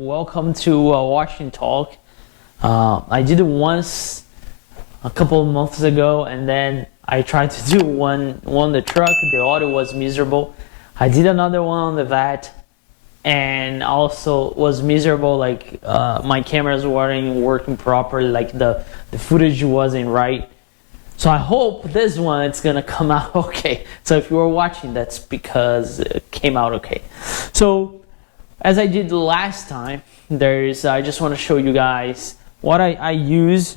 Welcome to Wash and Talk. I did it once a couple of months ago, and then I tried to do one on the truck. The audio was miserable. I did another one on the VAT, and also was miserable. Like my cameras weren't working properly. Like the footage wasn't right. So I hope this one it's gonna come out okay. So if you were watching, that's because it came out okay. So as I did last time, I just want to show you guys what I use,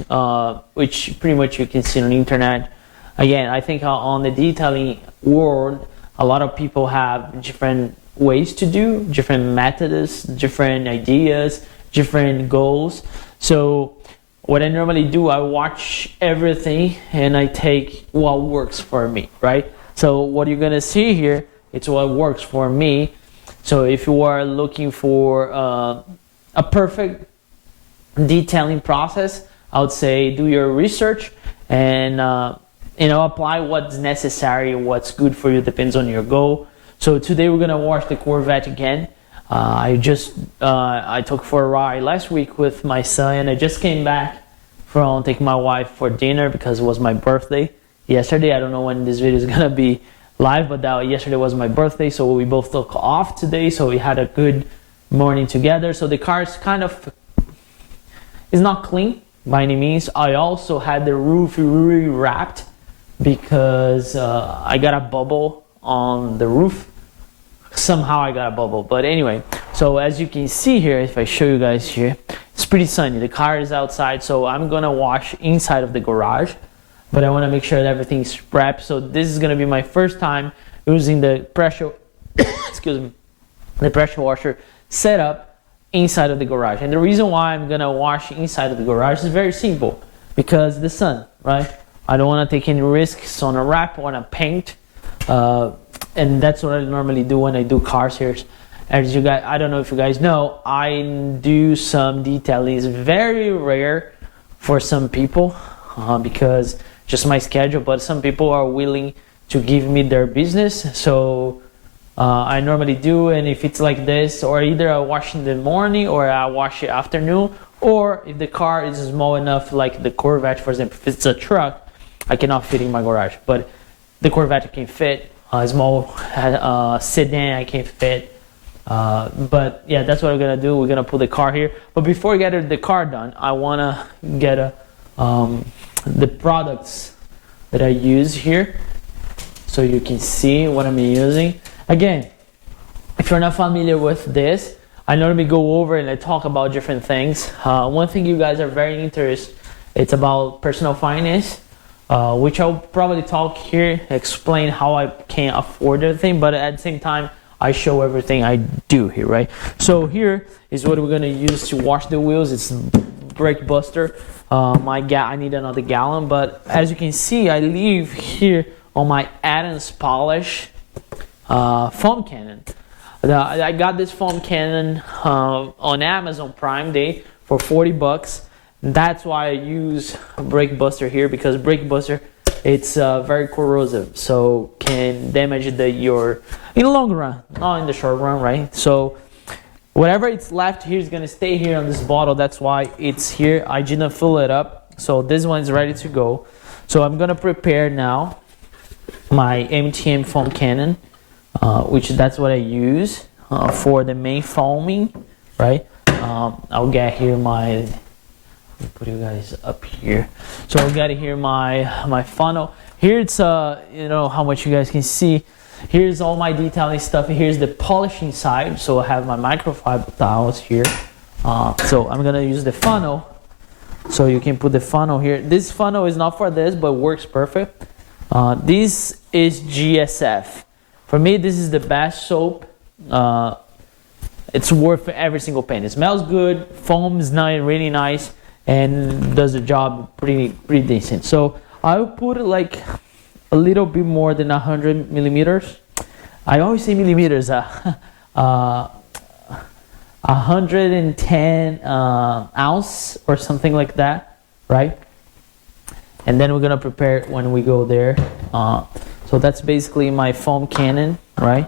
which pretty much you can see on the internet. Again, I think on the detailing world, a lot of people have different ways to do, different methods, different ideas, different goals. So what I normally do, I watch everything and I take what works for me, right? So what you're gonna see here, it's what works for me. So if you are looking for a perfect detailing process, I would say do your research and apply what's necessary, what's good for you, depends on your goal. So today we're gonna wash the Corvette again. I took for a ride last week with my son, and I just came back from taking my wife for dinner because it was my birthday yesterday. I don't know when this video is gonna be live, but yesterday was my birthday, so we both took off today, so we had a good morning together. So the car is not clean by any means. I also had the roof re-wrapped because I got a bubble on the roof. Somehow I got a bubble, but anyway, so as you can see here, if I show you guys here, it's pretty sunny. The car is outside, so I'm gonna wash inside of the garage, but I want to make sure that everything's prepped. So this is going to be my first time using the pressure the pressure washer setup inside of the garage. And the reason why I'm going to wash inside of the garage is very simple, because the sun, right? I don't want to take any risks on a wrap, on a paint, and that's what I normally do when I do cars here. As you guys, I don't know if you guys know, I do some detailing. It's very rare for some people because just my schedule, but some people are willing to give me their business, so I normally do. And if it's like this, or either I wash in the morning or I wash it afternoon, or if the car is small enough, like the Corvette for example, if it's a truck, I cannot fit in my garage, but the Corvette can fit. A small sedan I can fit, but yeah, that's what we're gonna do. We're gonna put the car here, but before we get the car done, I wanna get the products that I use here, so you can see what I'm using. Again, if you're not familiar with this, I normally go over and I talk about different things. One thing you guys are very interested, it's about personal finance, which I'll probably talk here, explain how I can afford everything, but at the same time, I show everything I do here, right? So here is what we're gonna use to wash the wheels. It's brake buster. I need another gallon, but as you can see, I leave here on my Adams Polish foam cannon. I got this foam cannon on Amazon Prime Day for $40. That's why I use brake buster here, because brake buster, it's very corrosive, so can damage in the long run, not in the short run, right? So whatever it's left here is gonna stay here on this bottle. That's why it's here. I didn't fill it up, so this one is ready to go. So I'm gonna prepare now my MTM foam cannon, which that's what I use for the main foaming, right? I'll get here let me put you guys up here. So I'll get here my funnel. Here it's how much you guys can see. Here's all my detailing stuff. Here's the polishing side. So I have my microfiber towels here. So I'm gonna use the funnel. So you can put the funnel here. This funnel is not for this, but works perfect. This is GSF. For me, this is the best soap. It's worth every single penny. It smells good, foams really nice, and does the job pretty decent. So I'll put like a little bit more than 100 millimeters. I always say millimeters. 110 ounce or something like that, right? And then we're gonna prepare when we go there. So that's basically my foam cannon, right?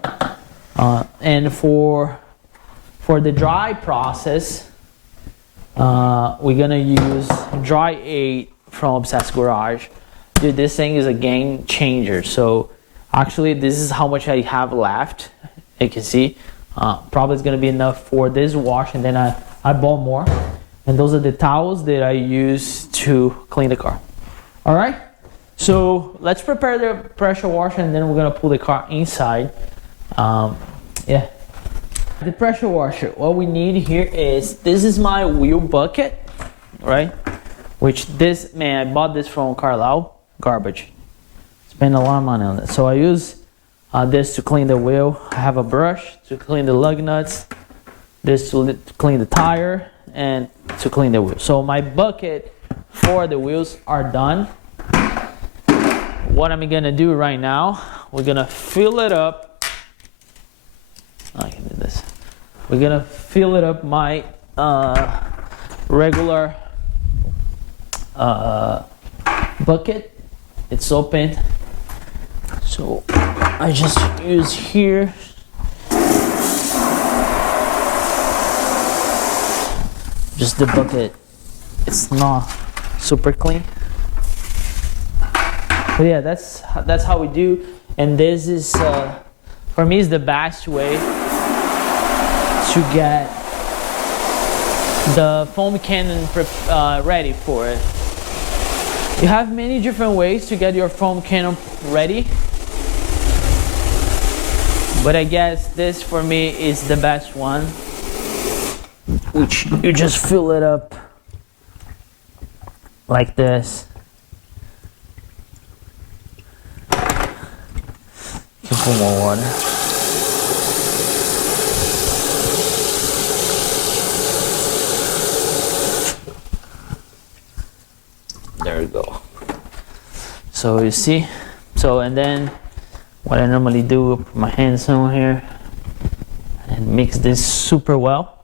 And for For the dry process, we're gonna use Dry 8 from Obsessed Garage. Dude, this thing is a game changer. So actually, this is how much I have left. You can see, probably it's gonna be enough for this wash, and then I bought more. And those are the towels that I use to clean the car. All right, so let's prepare the pressure washer, and then we're gonna pull the car inside. Yeah. The pressure washer, what we need here is, this is my wheel bucket, right? Which this, man, I bought this from Carlisle, garbage. Spend a lot of money on it. So I use this to clean the wheel. I have a brush to clean the lug nuts, this to clean the tire, and to clean the wheel. So my bucket for the wheels are done. What I'm gonna do right now, we're gonna fill it up. I can do this. We're gonna fill it up my regular bucket. It's open, so I just use here. Just the bucket. It's not super clean, but yeah, that's how we do. And this is for me is the best way to get the foam cannon ready for it. You have many different ways to get your foam cannon ready, but I guess this for me is the best one, which you just fill it up like this. You can put more water. There we go. So you see, and then what I normally do, put my hands on here and mix this super well.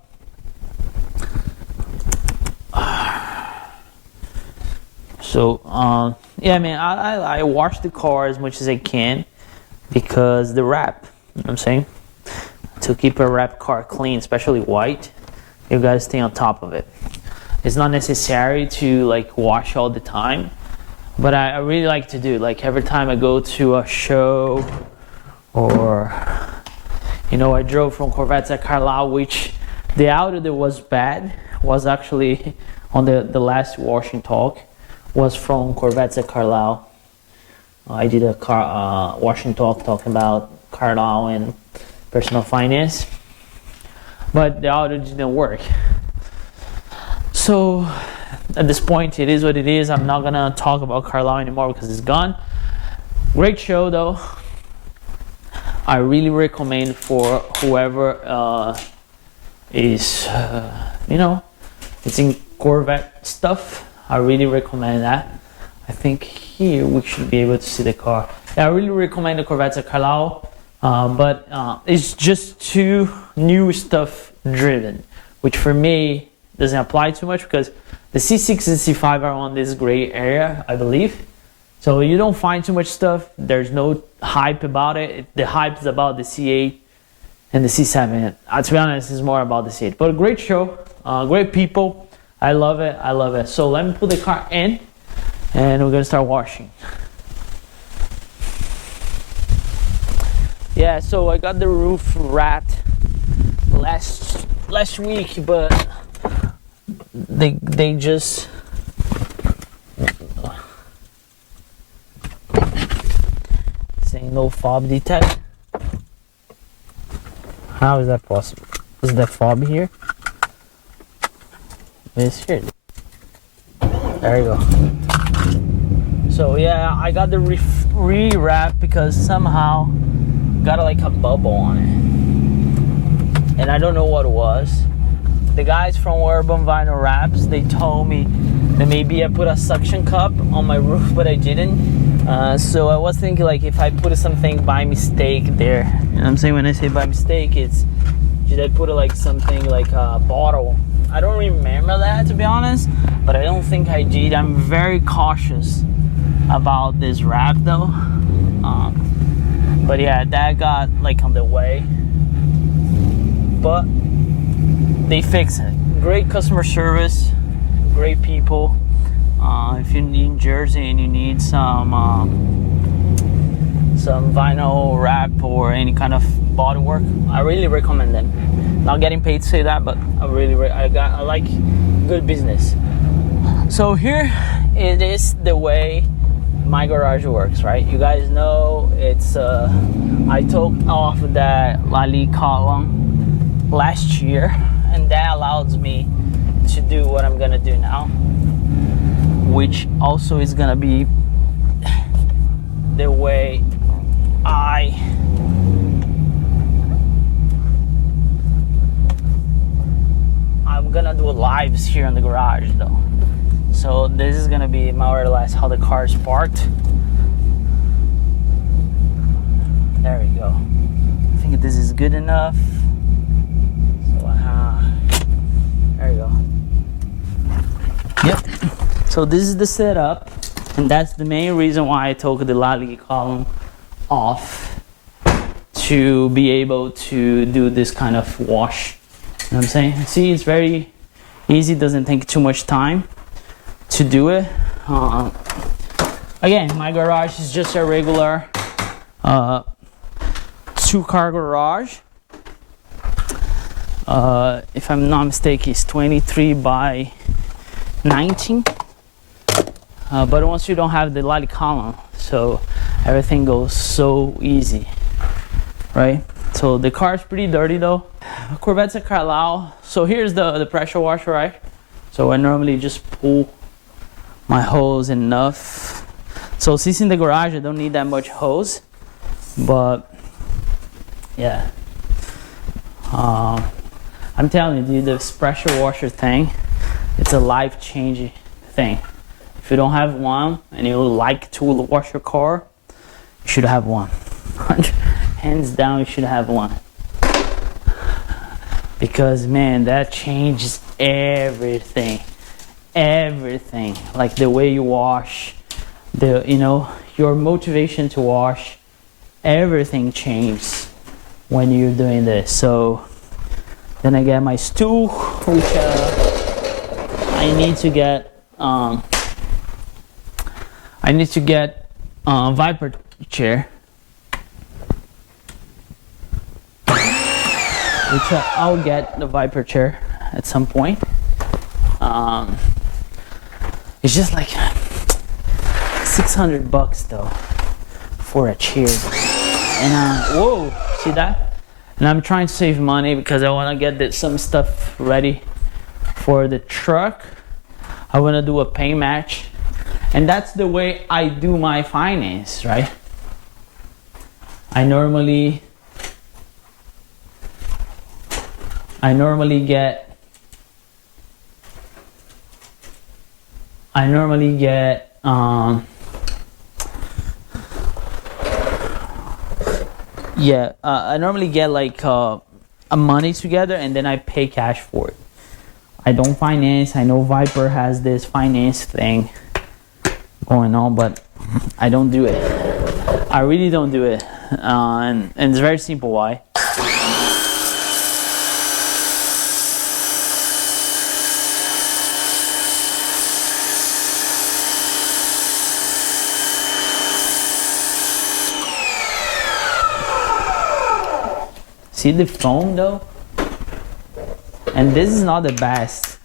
So yeah, man, I wash the car as much as I can because the wrap, you know what I'm saying? To keep a wrap car clean, especially white, you gotta stay on top of it. It's not necessary to like wash all the time, but I really like to do, like every time I go to a show, or you know, I drove from Corvettes at Carlisle, which the audio that was bad was actually on the last washing talk was from Corvettes at Carlisle. I did a washing talk talking about Carlisle and personal finance, but the audio didn't work. So at this point, it is what it is. I'm not gonna talk about Carlisle anymore because it's gone. Great show though. I really recommend for whoever is, you know, it's in Corvette stuff. I really recommend that. I think here we should be able to see the car. Yeah, I really recommend the Corvettes at Carlisle, but it's just too new stuff driven, which for me doesn't apply too much because the C6 and C5 are on this gray area, I believe. So you don't find too much stuff. There's no hype about it. The hype is about the C8 and the C7. To be honest, it's more about the C8. But a great show, great people. I love it. I love it. So let me put the car in, and we're gonna start washing. Yeah. So I got the roof wrapped last week, but they just saying no fob detect. How is that possible? Is the fob here? It's here. There you go. So yeah, I got the re-wrap because somehow got like a bubble on it, and I don't know what it was. The guys from Urban Vinyl Wraps, they told me that maybe I put a suction cup on my roof, but I didn't. So I was thinking like if I put something by mistake there, you know what I'm saying? When I say by mistake, it's did I put like something like a bottle? I don't remember that, to be honest, but I don't think I did. I'm very cautious about this wrap though. But yeah, that got like on the way. But they fix it. Great customer service, great people. If you're in Jersey and you need some vinyl wrap or any kind of body work, I really recommend them. Not getting paid to say that, but I like good business. So here it is the way my garage works, right? You guys know it's I took off that Lally column last year, and that allows me to do what I'm gonna do now, which also is gonna be the way I'm gonna do lives here in the garage though. So this is gonna be more or less how the car is parked. There we go. I think this is good enough. So there you go. Yep. So this is the setup, and that's the main reason why I took the Lally column off, to be able to do this kind of wash. You know what I'm saying? See, it's very easy, doesn't take too much time to do it. Again, my garage is just a regular 2-car garage. If I'm not mistaken, it's 23 by 19. But once you don't have the Lally column, so everything goes so easy, right? So the car is pretty dirty though. Corvette's a Carlisle. So here's the pressure washer, right? So I normally just pull my hose enough. So since in the garage I don't need that much hose, but yeah, I'm telling you, dude, this pressure washer thing, it's a life-changing thing. If you don't have one and you like to wash your car, you should have one. Hands down, you should have one. Because man, that changes everything. Everything. Like the way you wash, your motivation to wash, everything changes when you're doing this. So then I get my stool, which I need to get Viper chair, which I'll get the Viper chair at some point. It's just like $600 though for a chair, and whoa, see that? And I'm trying to save money because I want to get some stuff ready for the truck. I want to do a paint match, and that's the way I do my finance, right? I normally get I normally get like a money together, and then I pay cash for it. I don't finance. I know Viper has this finance thing going on, but I don't do it. I really don't do it, and it's very simple why. See the foam though? And this is not the best.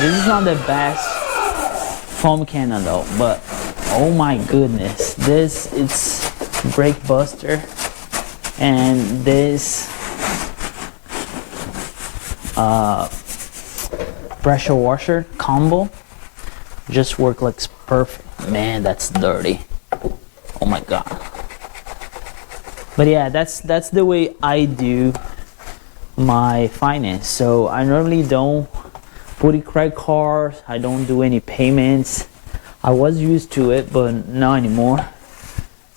This is not the best foam cannon though, but oh my goodness, it's brake buster, and this pressure washer combo just work like perfect. Man, that's dirty. Oh my god. But yeah, that's the way I do my finance. So I normally don't put in credit cards. I don't do any payments. I was used to it, but not anymore.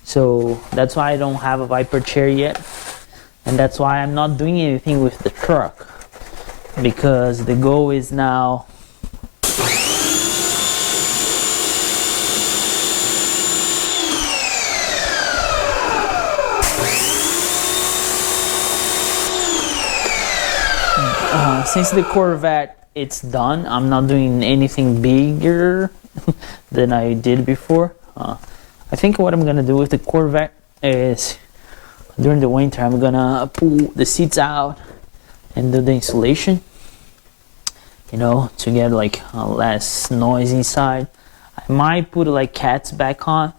So that's why I don't have a Viper chair yet, and that's why I'm not doing anything with the truck, because the goal is now Since the Corvette it's done, I'm not doing anything bigger than I did before. I think what I'm gonna do with the Corvette is during the winter I'm gonna pull the seats out and do the insulation, you know, to get like less noise inside. I might put like cats back on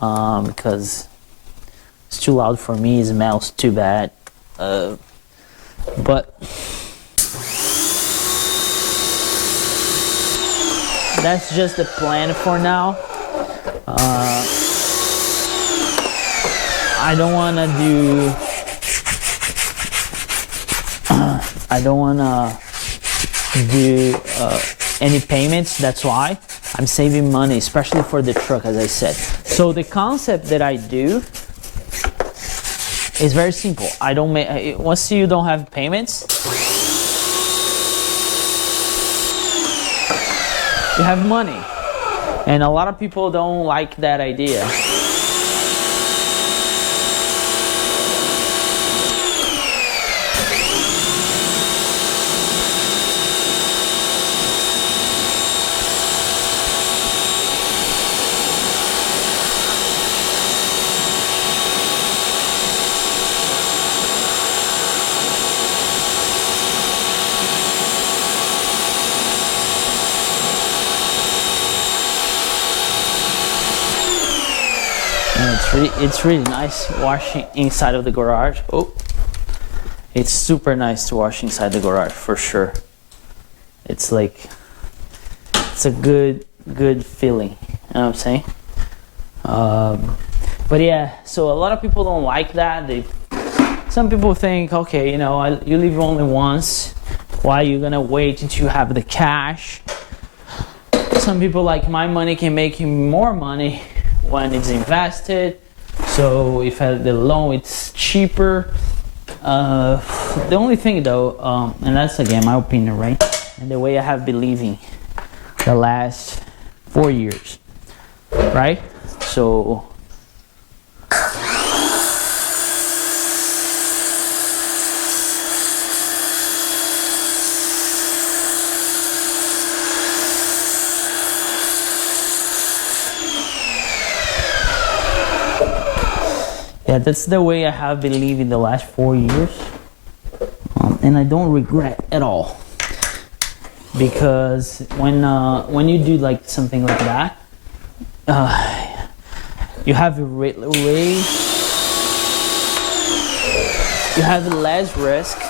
because it's too loud for me, it smells too bad, but that's just the plan for now. I don't want to do any payments. That's why I'm saving money, especially for the truck, as I said. So the concept that I do is very simple. I don't make, once you don't have payments, you have money. And a lot of people don't like that idea. And it's really nice washing inside of the garage. Oh, it's super nice to wash inside the garage for sure. It's like, it's a good feeling. You know what I'm saying? But yeah, so a lot of people don't like that. Some people think, okay, you know, you live only once. Why are you gonna wait until you have the cash? Some people like, my money can make you more money when it's invested. So if I had the loan, it's cheaper. The only thing though, and that's again my opinion, right? And the way I have been living the last 4 years, right? So yeah, that's the way I have been living the last 4 years, and I don't regret at all. Because when you do like something like that, you have you have less risk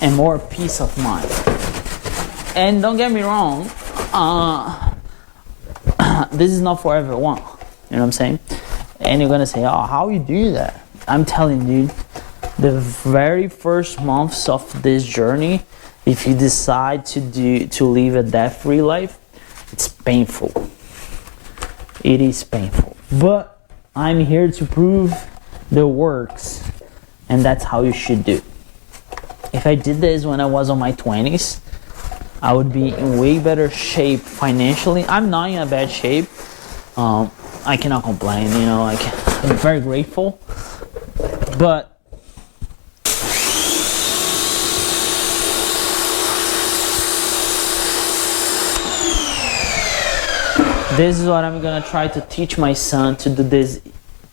and more peace of mind. And don't get me wrong, this is not for everyone. You know what I'm saying? And you're gonna say, oh, how you do that? I'm telling you, the very first months of this journey, if you decide to live a debt-free life, it's painful. It is painful. But I'm here to prove the works, and that's how you should do. If I did this when I was on my 20s, I would be in way better shape financially. I'm not in a bad shape. I cannot complain, you know, I'm very grateful. But this is what I'm gonna try to teach my son to do this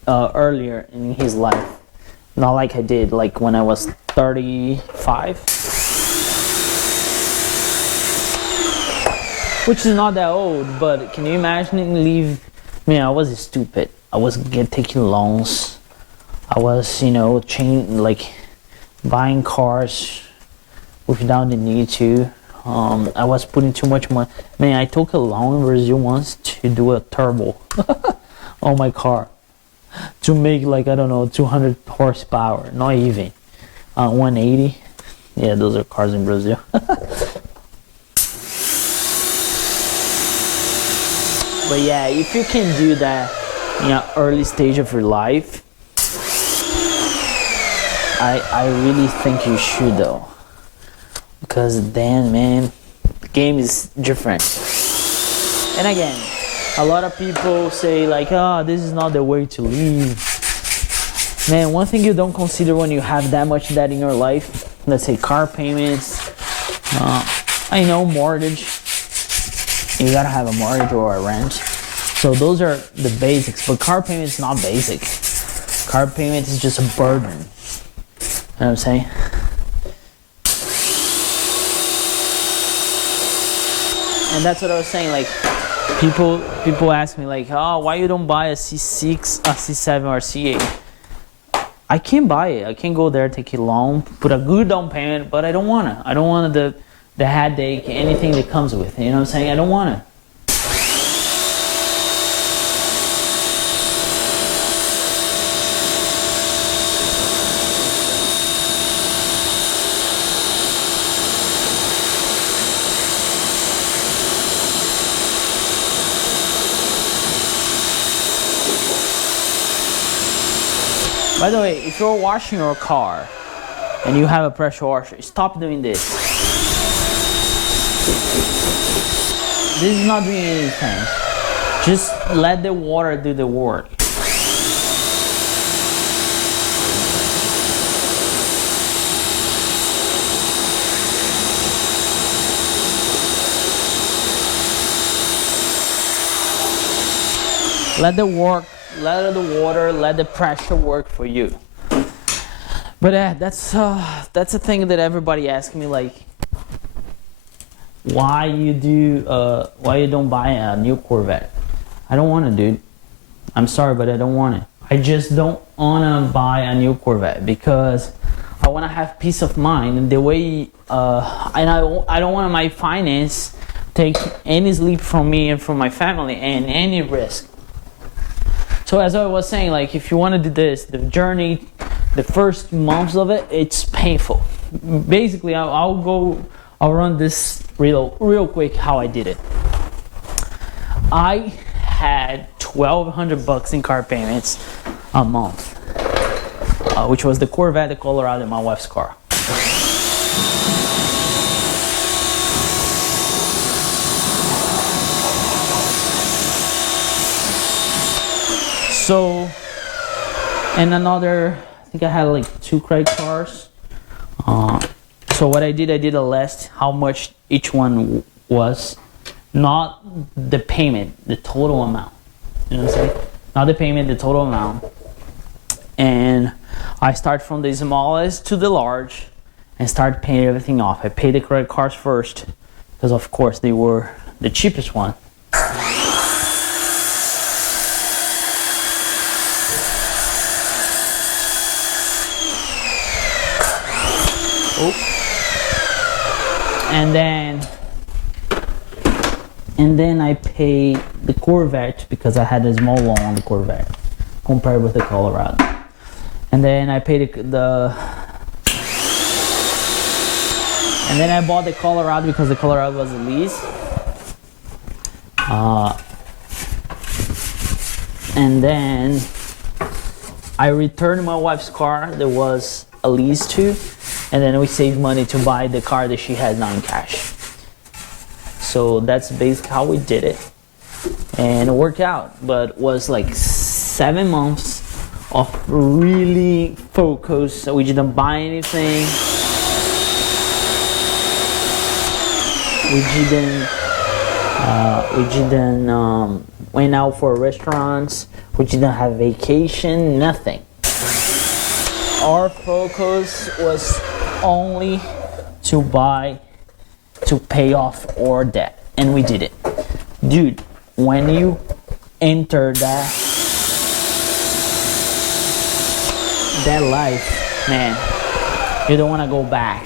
earlier in his life. Not like I did, like when I was 35. Which is not that old, but can you imagine I was stupid. I was taking loans. I was, you know, buying cars without the need to. I was putting too much money. Man, I took a loan in Brazil once to do a turbo on my car to make like, I don't know, 200 horsepower. Not even 180. Yeah, those are cars in Brazil. But yeah, if you can do that in an early stage of your life, I really think you should though. Because then, man, the game is different. And again, a lot of people say like, oh, this is not the way to live. Man, one thing you don't consider when you have that much debt in your life, let's say car payments. I know mortgage. You gotta have a mortgage or a rent. So those are the basics. But car payment is not basic. Car payment is just a burden. You know what I'm saying? And that's what I was saying. Like people ask me like, oh, why you don't buy a C6, a C7, or a C8? I can't buy it. I can't go there, take a loan, put a good down payment, but I don't want to. I don't want the headache, anything that comes with it. You know what I'm saying? I don't want it. By the way, if you're washing your car and you have a pressure washer, stop doing this. This is not doing anything. Just let the water do the work. Let the water, let the pressure work for you. But that's a thing that everybody asks me, like, why you don't buy a new Corvette? I don't want it, dude. I'm sorry, but I don't want it. I just don't wanna buy a new Corvette because I wanna have peace of mind. The way and I don't want my finance take any sleep from me and from my family and any risk. So as I was saying, like, if you want to do this, the journey, the first months of it, it's painful. Basically, I'll run this real quick how I did it. I had $1,200 in car payments a month, which was the Corvette, the Colorado, and my wife's car. So, and another, I think I had like 2 credit cards. So what I did a list how much each one was, not the payment, the total amount. You know what I'm saying? Not the payment, the total amount. And I start from the smallest to the large and start paying everything off. I paid the credit cards first because of course they were the cheapest one. And then I pay the Corvette because I had a small loan on the Corvette compared with the Colorado. And then I paid and then I bought the Colorado because the Colorado was a lease. And then I returned my wife's car that was a lease too. And then we saved money to buy the car that she has now in cash. So that's basically how we did it. And it worked out. But it was like 7 months of really focus. We didn't buy anything. We didn't went out for restaurants. We didn't have vacation, nothing. Our focus was only to pay off our debt, and we did it. Dude, when you enter that life, man, you don't want to go back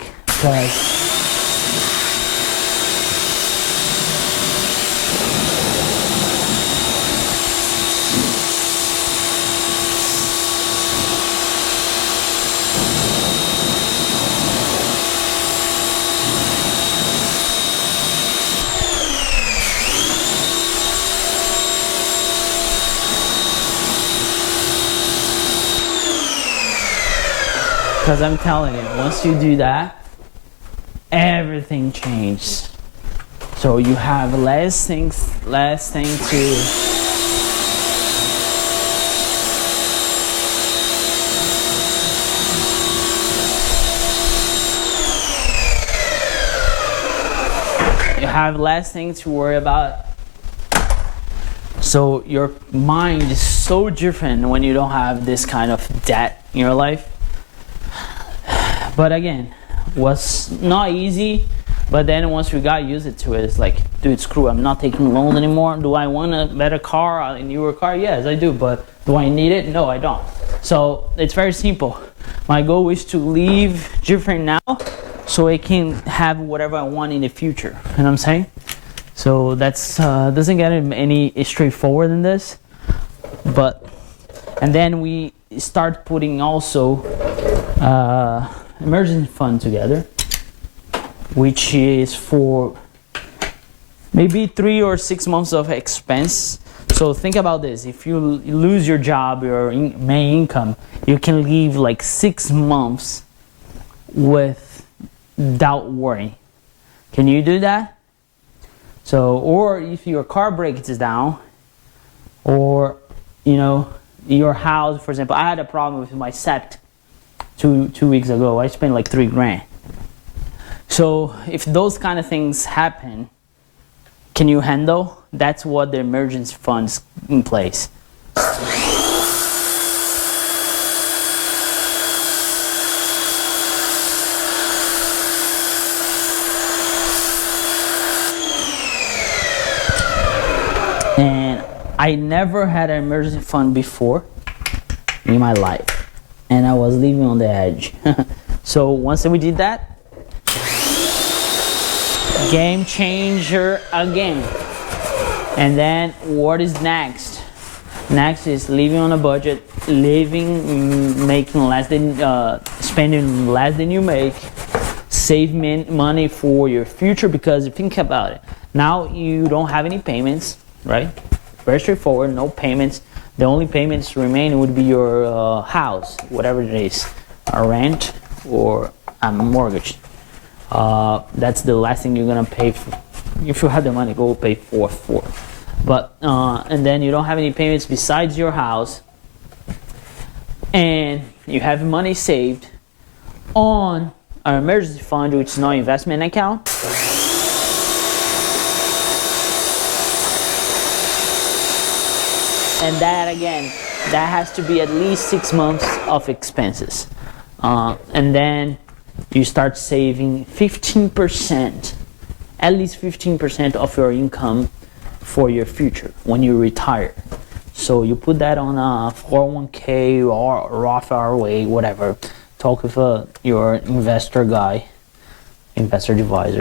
because I'm telling you, once you do that, everything changes. So you have less thing to have less things to worry about. So your mind is so different when you don't have this kind of debt in your life. But again, was not easy. But then once we got used to it, it's like, dude, screw, I'm not taking loans anymore. Do I want a better car, a newer car? Yes, I do. But do I need it? No, I don't. So it's very simple. My goal is to live different now so I can have whatever I want in the future. You know what I'm saying? So that's doesn't get any straightforward than this. But, and then we start putting also emergency fund together, which is for maybe 3 or 6 months of expense. So think about this: if you lose your job, your main income, you can live like 6 months without worry. Can you do that? So, or if your car breaks down, or you know, your house, for example, I had a problem with my septic two weeks ago. I spent like $3 grand. So if those kind of things happen, can you handle? That's what the emergency fund's in place. And I never had an emergency fund before in my life, and I was living on the edge. So once we did that, game changer again. And then what is next? Next is living on a budget, making less than, spending less than you make, save money for your future. Because think about it, now you don't have any payments, right? Very straightforward, no payments. The only payments remaining would be your house, whatever it is, a rent or a mortgage. That's the last thing you're gonna pay for. If you have the money, go pay for. But and then you don't have any payments besides your house, and you have money saved on an emergency fund, which is not an investment account. And that again, that has to be at least 6 months of expenses, and then you start saving 15%, at least 15% of your income for your future when you retire. So you put that on a 401k or Roth IRA, whatever. Talk with your investor advisor,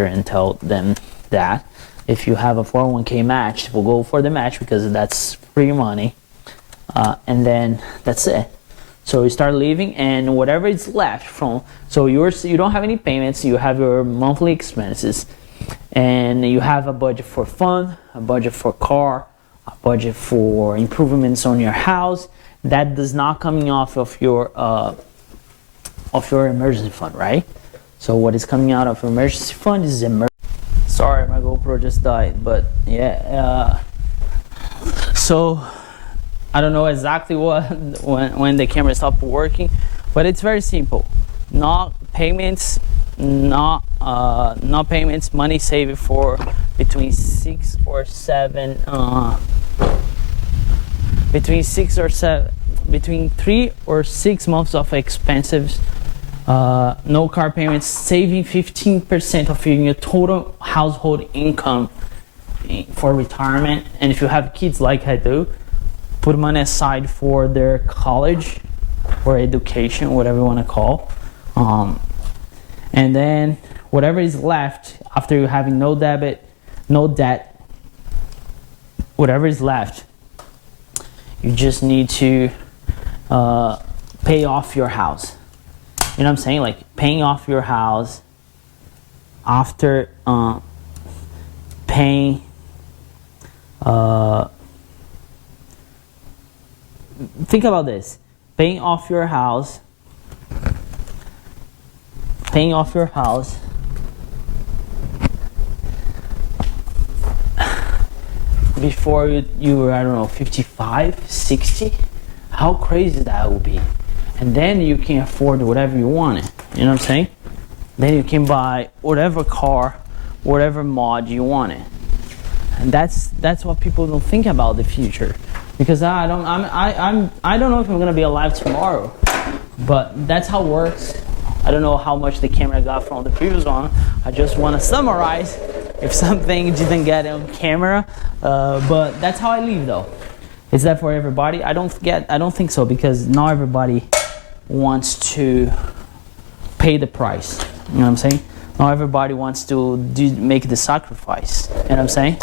and tell them that. If you have a 401k match, we'll go for the match because that's free money. And then that's it. So you start living, and whatever is left from, so you don't have any payments, you have your monthly expenses, and you have a budget for fun, a budget for car, a budget for improvements on your house. That does not coming off of your emergency fund, right? So what is coming out of emergency fund is Sorry, my GoPro just died, but yeah. So I don't know exactly when the camera stopped working, but it's very simple. Not payments, money saved for between 3 or 6 months of expenses. No car payments, saving 15% of your total household income for retirement. And if you have kids like I do, put money aside for their college or education, whatever you want to call. And then whatever is left after you having no debt, whatever is left, you just need to pay off your house. You know what I'm saying? Like paying off your house after paying think about this. Paying off your house before you were, I don't know, 55, 60. How crazy that would be. And then you can afford whatever you want. You know what I'm saying? Then you can buy whatever car, whatever mod you want it. And that's what people don't think about the future, because I don't know if I'm gonna be alive tomorrow, but that's how it works. I don't know how much the camera got from the previous one. I just want to summarize if something didn't get on camera, but that's how I live though. Is that for everybody? I don't think so, because not everybody wants to pay the price. You know what I'm saying? Not everybody wants to make the sacrifice. You know what I'm saying?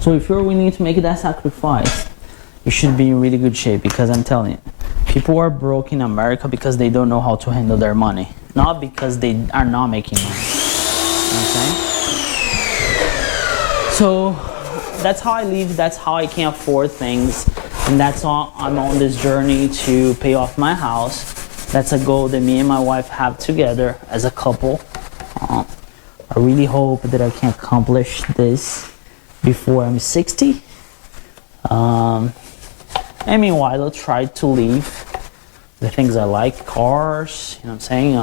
So if you're willing to make that sacrifice, you should be in really good shape, because I'm telling you, people are broke in America because they don't know how to handle their money, not because they are not making money. You know what I'm saying? So that's how I live, that's how I can afford things, and that's how I'm on this journey to pay off my house. That's a goal that me and my wife have together as a couple. I really hope that I can accomplish this before I'm 60. And meanwhile, I'll try to live the things I like, cars, you know what I'm saying?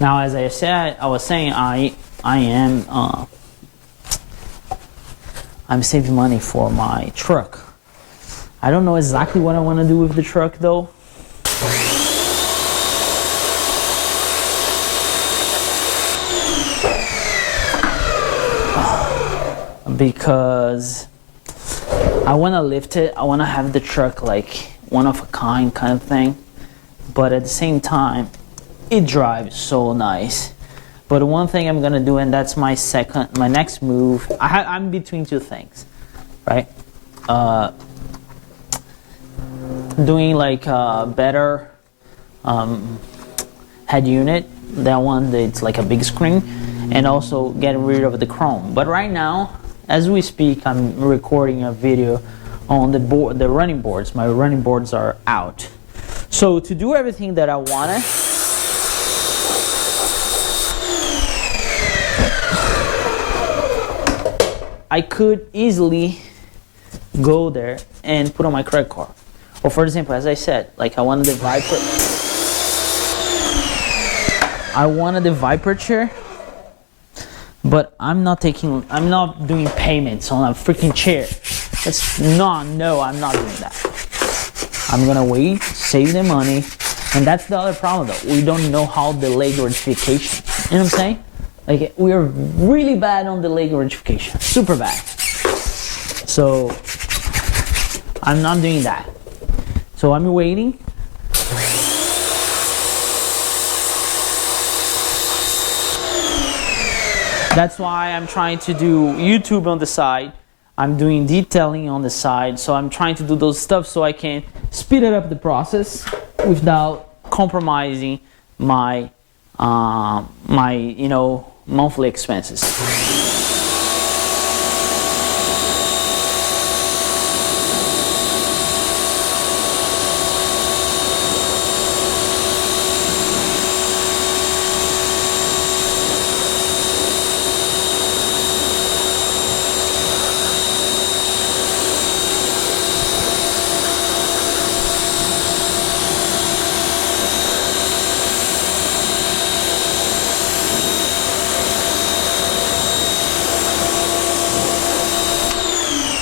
Now, as I was saying, I'm saving money for my truck. I don't know exactly what I want to do with the truck though. Because I want to lift it, I want to have the truck like one of a kind of thing, but at the same time it drives so nice. But one thing I'm gonna do, and that's my next move, I'm between two things, right? Doing like a better head unit, that one that's like a big screen, and also getting rid of the chrome. But right now, as we speak, I'm recording a video on the running boards. My running boards are out. So to do everything that I wanted, I could easily go there and put on my credit card. Or for example, as I said, like I wanted the Viper chair, but I'm not doing payments on a freaking chair. No, I'm not doing that. I'm gonna wait, save the money, and that's the other problem though. We don't know how delay gratification. You know what I'm saying? Like, we are really bad on delay gratification, super bad. So I'm not doing that. So I'm waiting. That's why I'm trying to do YouTube on the side. I'm doing detailing on the side. So I'm trying to do those stuff so I can speed it up the process without compromising my monthly expenses.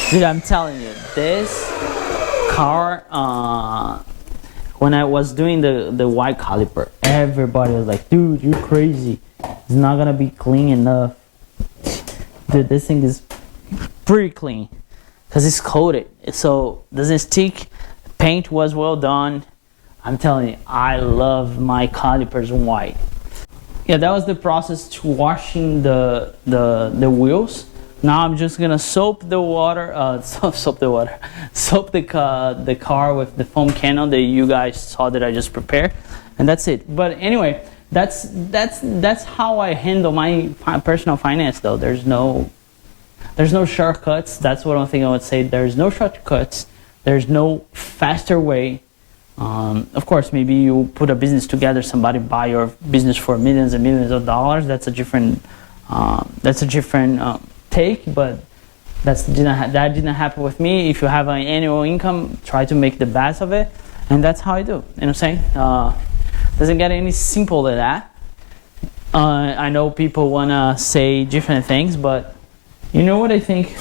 Dude, I'm telling you, this car, when I was doing the white caliper, everybody was like, dude, you're crazy. It's not gonna be clean enough. Dude, this thing is pretty clean because it's coated. So doesn't stick. Paint was well done. I'm telling you, I love my calipers white. Yeah, that was the process to washing the wheels. Now I'm just gonna soap the car with the foam cannon that you guys saw that I just prepared, and that's it. But anyway, that's how I handle my personal finance though. There's no shortcuts. That's one thing I would say. There's no shortcuts. There's no faster way. Of course, maybe you put a business together, somebody buy your business for millions and millions of dollars. That's a different take, but That didn't happen with me. If you have an annual income, try to make the best of it, and that's how I do. You know what I'm saying? Doesn't get any simple than that. I know people wanna say different things, but you know what I think?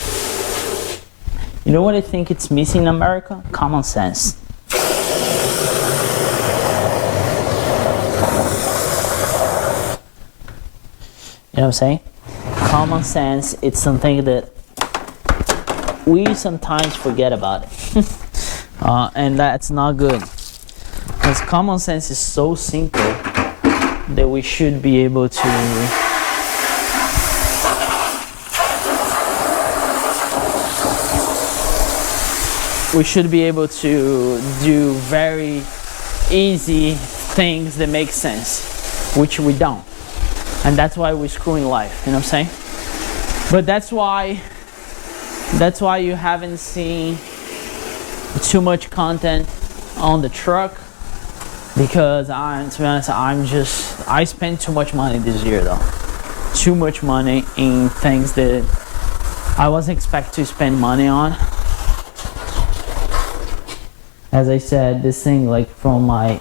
You know what I think it's missing in America? Common sense. You know what I'm saying? Common sense, it's something that we sometimes forget about it. And that's not good. Because common sense is so simple that we should be able to do very easy things that make sense, which we don't. And that's why we're screwing life, you know what I'm saying? But that's why you haven't seen too much content on the truck, because to be honest, I spent too much money this year though. Too much money in things that I wasn't expecting to spend money on. As I said, this thing like from my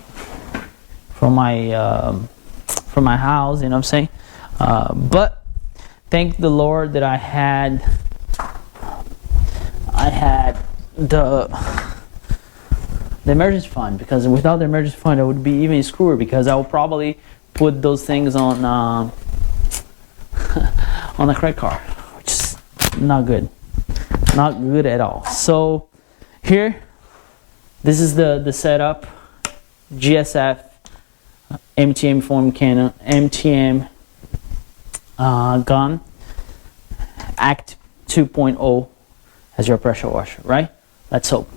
house, you know what I'm saying? But thank the Lord that I had the emergency fund, because without the emergency fund I would be even screwed, because I would probably put those things on on a credit card, which is not good at all. So here, this is the setup: GSF, MTM foam cannon, MTM gun, Act 2.0 as your pressure washer, right? Let's hope.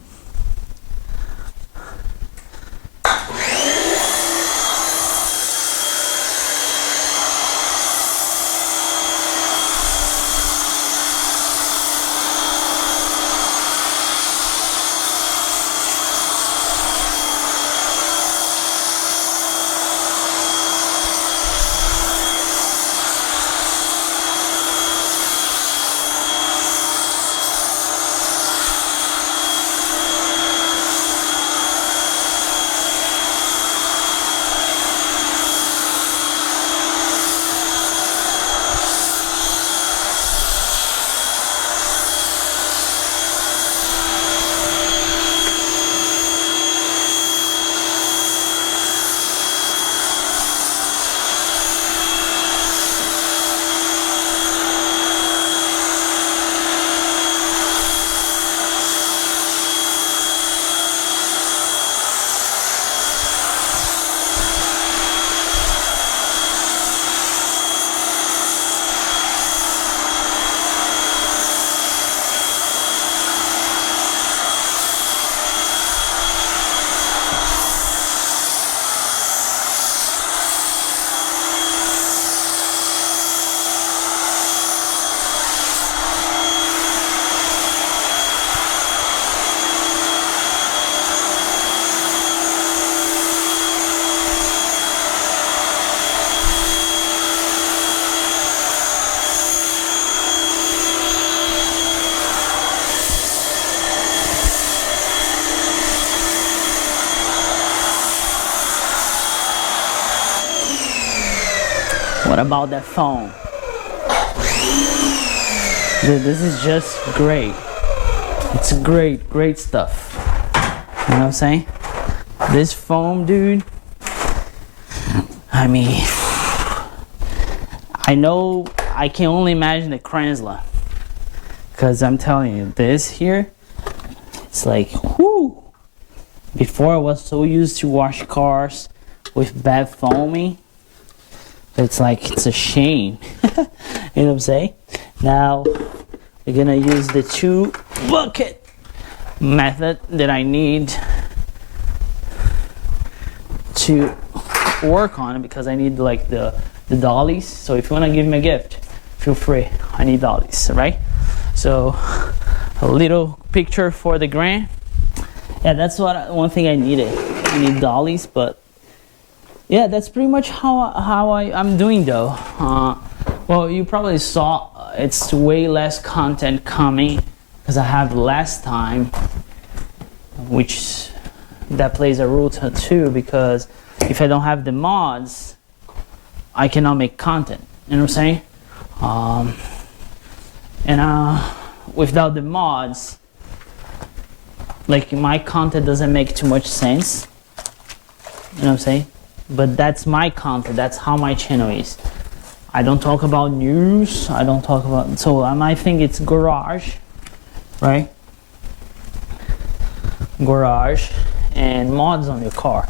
What about that foam? Dude, this is just great. It's great stuff. You know what I'm saying? This foam, dude, I mean, I know I can only imagine the Cransla, because I'm telling you, this here, it's like, whoo! Before I was so used to wash cars with bad foaming, it's like, it's a shame. You know what I'm saying? Now, we're gonna use the 2 bucket method that I need to work on, because I need like the dollies. So if you wanna give me a gift, feel free. I need dollies, right? So a little picture for the grant. Yeah, that's one thing I needed. I need dollies, but yeah, that's pretty much how I'm doing though. Well, you probably saw it's way less content coming because I have less time, which that plays a role too, because if I don't have the mods, I cannot make content. You know what I'm saying? Without the mods, like, my content doesn't make too much sense. You know what I'm saying? But that's my content. That's how my channel is. I don't talk about news. I don't talk about, so I think it's garage, right? Garage and mods on your car.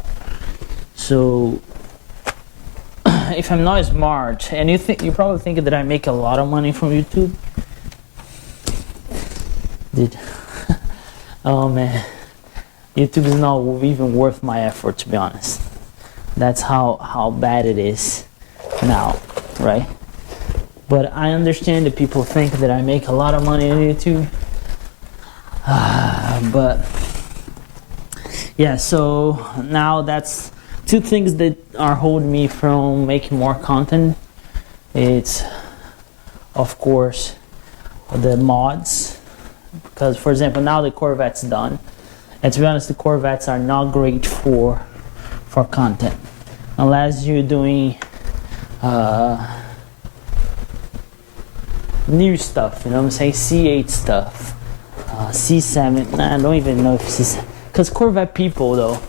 So if I'm not smart, and you probably think that I make a lot of money from YouTube. Dude. Oh man, YouTube is not even worth my effort, to be honest. That's how bad it is now, right? But I understand that people think that I make a lot of money on YouTube. But yeah, so now that's two things that are holding me from making more content. It's, of course, the mods, because, for example, now the Corvette's done, and to be honest, the Corvettes are not great for content unless you're doing new stuff, you know what I'm saying? C8 stuff, C7. Nah, I don't even know if it's, because Corvette people, though,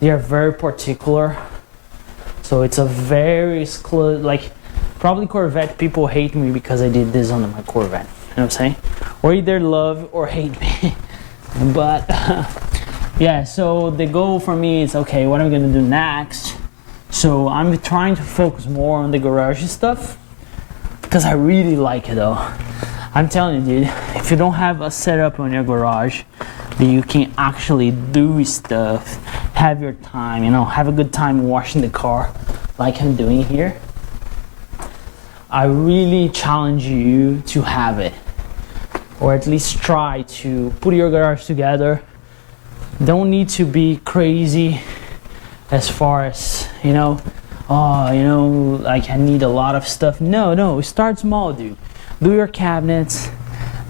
they are very particular. So it's a very like, probably Corvette people hate me because I did this on my Corvette. You know what I'm saying? Or either love or hate me. But yeah, so the goal for me is, okay, what am I gonna do next? So I'm trying to focus more on the garage stuff because I really like it, though. I'm telling you, dude, if you don't have a setup on your garage that you can actually do stuff, have your time, you know, have a good time washing the car like I'm doing here, I really challenge you to have it, or at least try to put your garage together. Don't need to be crazy as far as, you know, oh, you know, like I need a lot of stuff. No, start small, dude. Do your cabinets,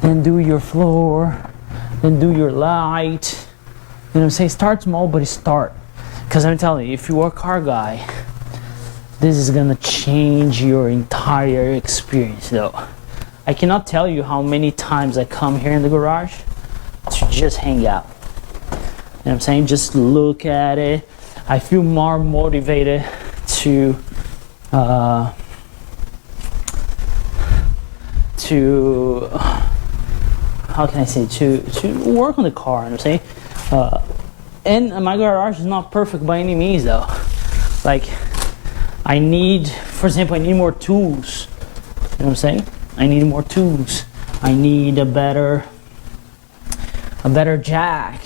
then do your floor, then do your light. You know what I'm saying? Start small, but start. Because I'm telling you, if you're a car guy, this is gonna change your entire experience, though. I cannot tell you how many times I come here in the garage to just hang out. You know what I'm saying? Just look at it. I feel more motivated to how can I say, to work on the car. You know what I'm saying? And my garage is not perfect by any means, though. Like, I need, for example, I need more tools. You know what I'm saying? I need more tools. I need a better jack.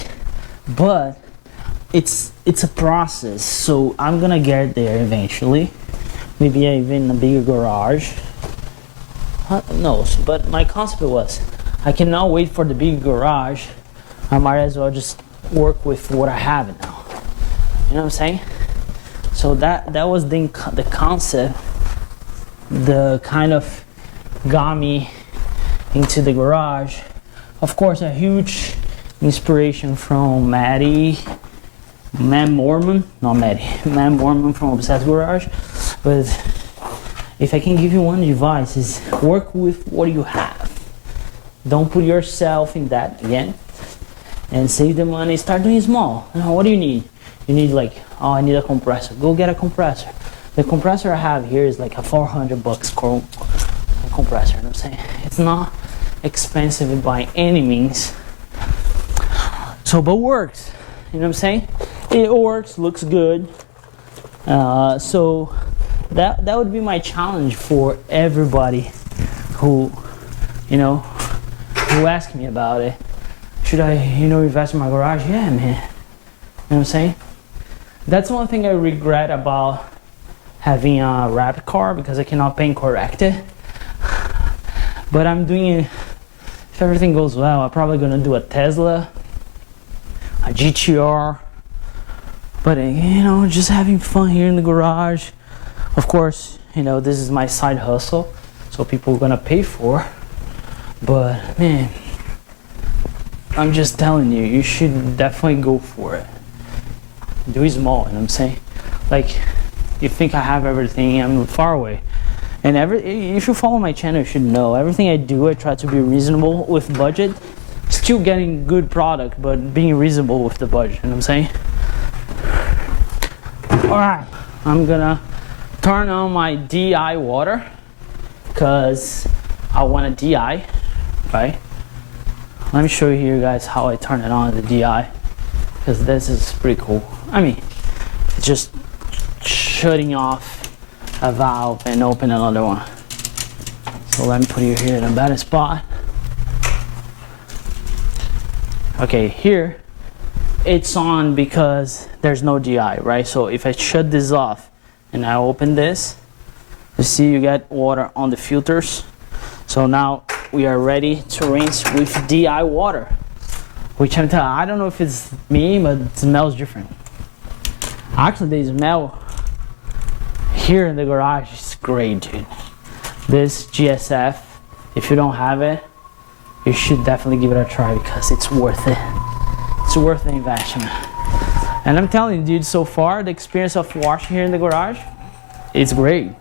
But it's a process, so I'm gonna get there eventually. Maybe even a bigger garage. Who knows? But my concept was, I cannot wait for the big garage. I might as well just work with what I have now. You know what I'm saying? So that was the concept, the kind of got me into the garage. Of course, a huge inspiration from Man Mormon from Obsessed Garage. But if I can give you one advice, is work with what you have. Don't put yourself in that again, and save the money. Start doing small. What do you need? You need, like, oh, I need a compressor. Go get a compressor. The compressor I have here is like a $400 compressor. You know what I'm saying? It's not expensive by any means. So, but works. You know what I'm saying? It works, looks good. So that would be my challenge for everybody who, you know, who ask me about it. Should I, you know, invest in my garage? Yeah, man. You know what I'm saying? That's one thing I regret about having a wrapped car, because I cannot paint correct it. But I'm doing it, if everything goes well, I'm probably gonna do a Tesla, a GTR. But, you know, just having fun here in the garage. Of course, you know, this is my side hustle. So so people are gonna pay for. But man, I'm just telling you, you should definitely go for it. Do it small, you know what I'm saying? Like, you think I have everything, I'm far away. And if you follow my channel, you should know everything I do, I try to be reasonable with budget. Still getting good product, but being reasonable with the budget, you know what I'm saying? Alright, I'm gonna turn on my DI water because I want a DI, right? Let me show you here, guys, how I turn it on, the DI, because this is pretty cool. I mean, it's just shutting off a valve and open another one. So let me put you here in a better spot. Okay, here it's on because there's no DI, right? So if I shut this off and I open this, you see you get water on the filters. So now we are ready to rinse with DI water, which I'm telling you, I don't know if it's me, but it smells different. Actually, the smell here in the garage is great, dude. This GSF, if you don't have it, you should definitely give it a try because it's worth it. It's worth the investment. And I'm telling you, dude, so far the experience of washing here in the garage, it's great.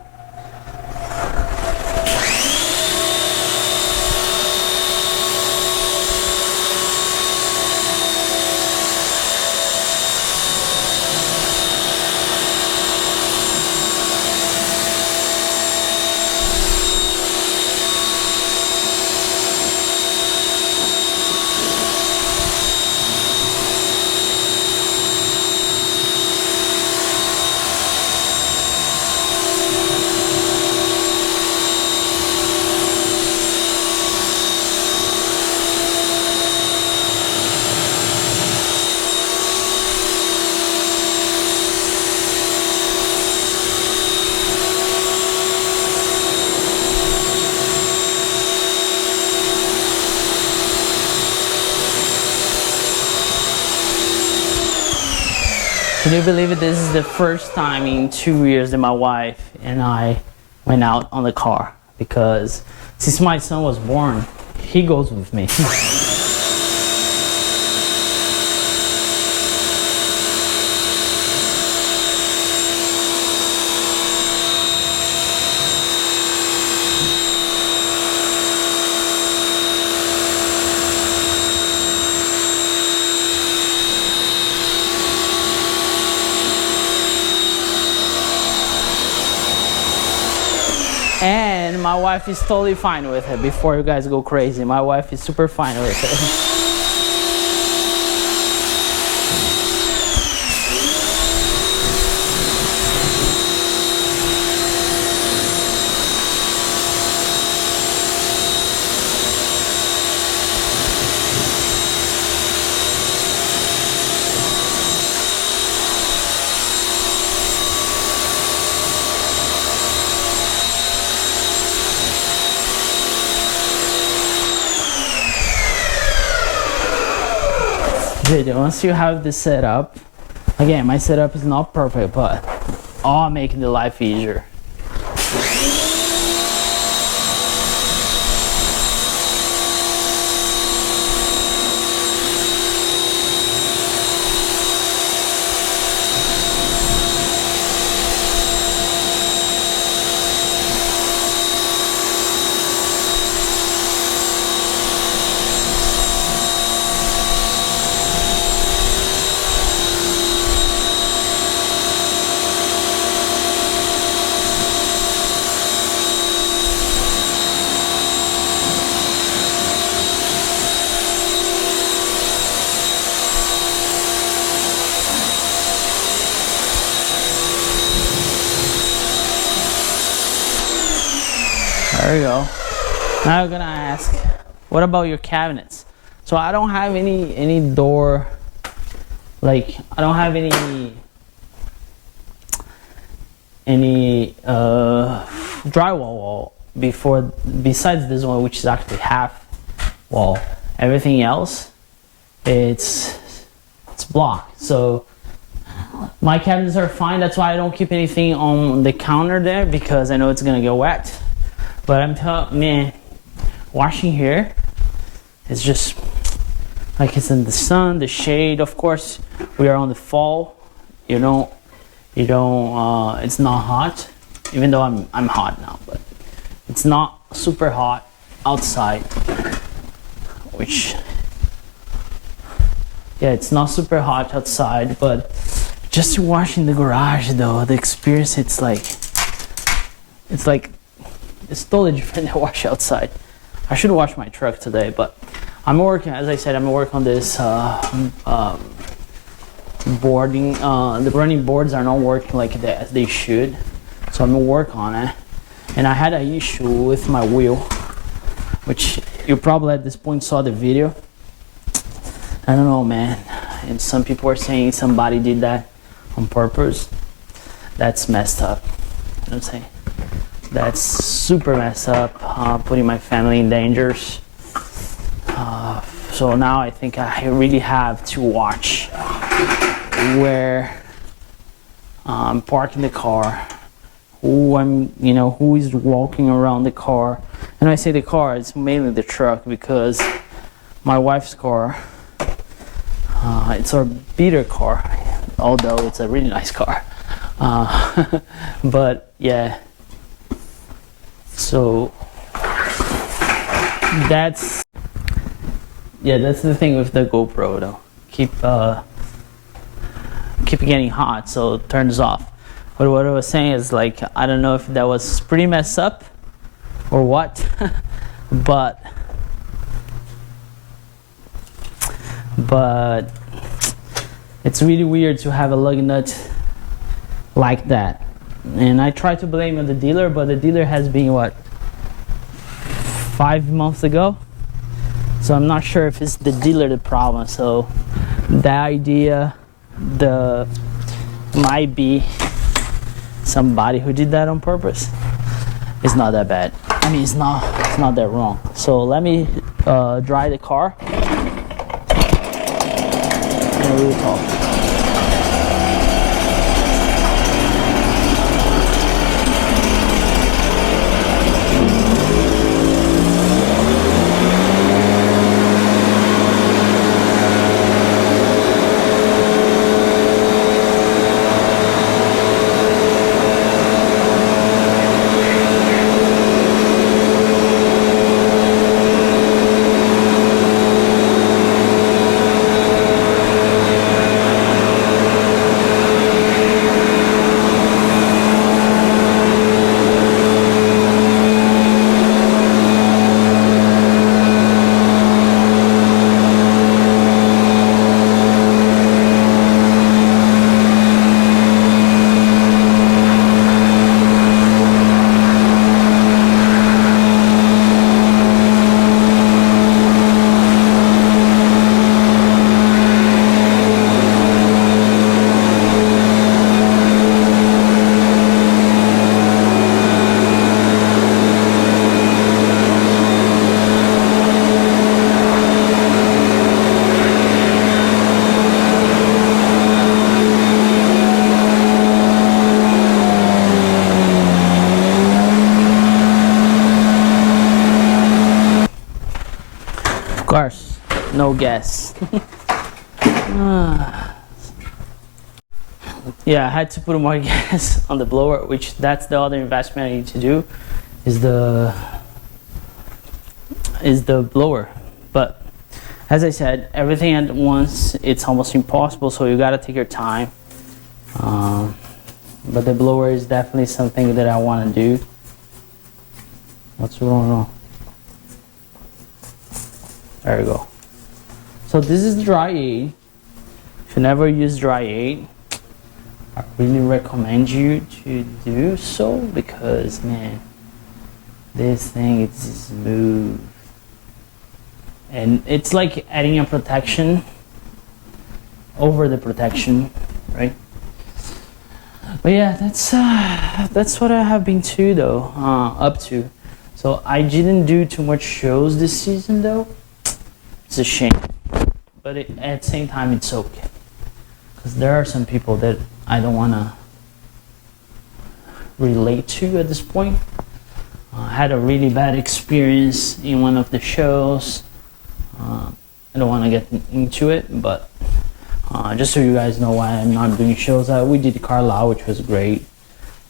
Can you believe it? This is the first time in 2 years that my wife and I went out on the car, because since my son was born, he goes with me. And my wife is totally fine with it. Before you guys go crazy, my wife is super fine with it. Dude, once you have this set up, again, my setup is not perfect, but all making the life easier. There you go. Now I'm gonna ask, what about your cabinets? So I don't have any door, like I don't have any drywall wall besides this one, which is actually half wall. Everything else, it's block. So my cabinets are fine. That's why I don't keep anything on the counter there, because I know it's gonna get wet. But I'm telling man, washing here is just like it's in the sun, the shade. Of course, we are on the fall. You don't. It's not hot, even though I'm hot now, but it's not super hot outside. Which, yeah, it's not super hot outside, but just to wash in the garage though, the experience it's totally different than wash outside. I should wash my truck today, but I'm working, as I said, I'm working on this boarding. The running boards are not working like as they should, so I'm gonna work on it. And I had an issue with my wheel, which you probably at this point saw the video. I don't know, man. And some people are saying somebody did that on purpose. That's messed up. You know what I'm saying? That's super messed up, putting my family in dangers. So now I think I really have to watch where I'm parking the car, who is walking around the car. And when I say the car, it's mainly the truck, because my wife's car, it's our beater car, although it's a really nice car. But yeah, so that's the thing with the GoPro though. Keep getting hot, so it turns off. But what I was saying is, like, I don't know if that was pretty messed up or what, but it's really weird to have a lug nut like that. And I try to blame the dealer, but the dealer has been 5 months ago, so I'm not sure if it's the dealer the problem. So the idea might be somebody who did that on purpose. It's not that bad. I mean, it's not that wrong. So let me dry the car and we'll talk. Cars, no gas. Yeah, I had to put more gas on the blower, which that's the other investment I need to do, is the blower. But as I said, everything at once, it's almost impossible, so you gotta take your time. But the blower is definitely something that I want to do. What's going on? There we go. So this is dry aid. If you never use dry aid, I really recommend you to do so, because man, this thing is smooth. And it's like adding a protection over the protection, right? But yeah, that's what I have been up to. So I didn't do too much shows this season though. It's a shame, but at the same time it's okay, because there are some people that I don't want to relate to at this point. I had a really bad experience in one of the shows. I don't want to get into it, but just so you guys know why I'm not doing shows. We did Carlisle, which was great,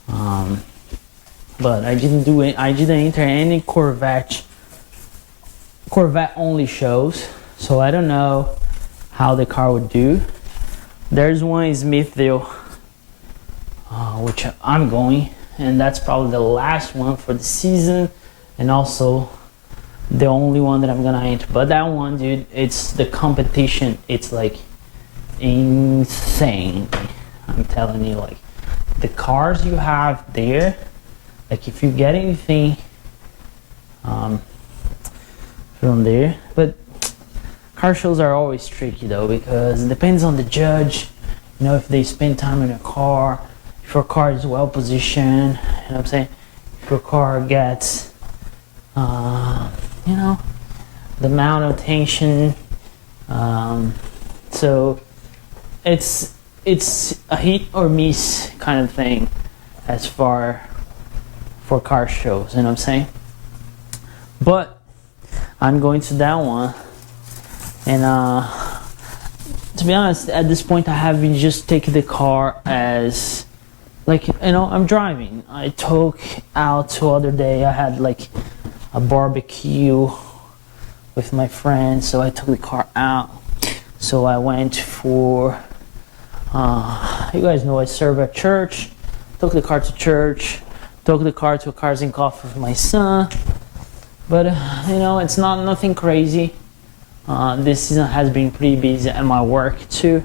but I didn't do it. I didn't enter any Corvette only shows, so I don't know how the car would do. There's one in Smithville, which I'm going, and that's probably the last one for the season, and also the only one that I'm gonna enter. But that one, dude, it's the competition. It's like insane. I'm telling you, like the cars you have there. Like if you get anything from there, but car shows are always tricky though, because it depends on the judge. You know, if they spend time in a car, if your car is well positioned, you know what I'm saying? If your car gets you know, the amount of attention, so it's a hit or miss kind of thing as far for car shows, you know what I'm saying? But I'm going to that one, and to be honest, at this point I have been just taking the car as like, you know, I'm driving. I took out the other day, I had like a barbecue with my friends, so I took the car out. So I went for you guys know I serve at church. Took the car to church, took the car to a Cars and Coffee with my son. But you know, it's nothing crazy. This season has been pretty busy at my work too,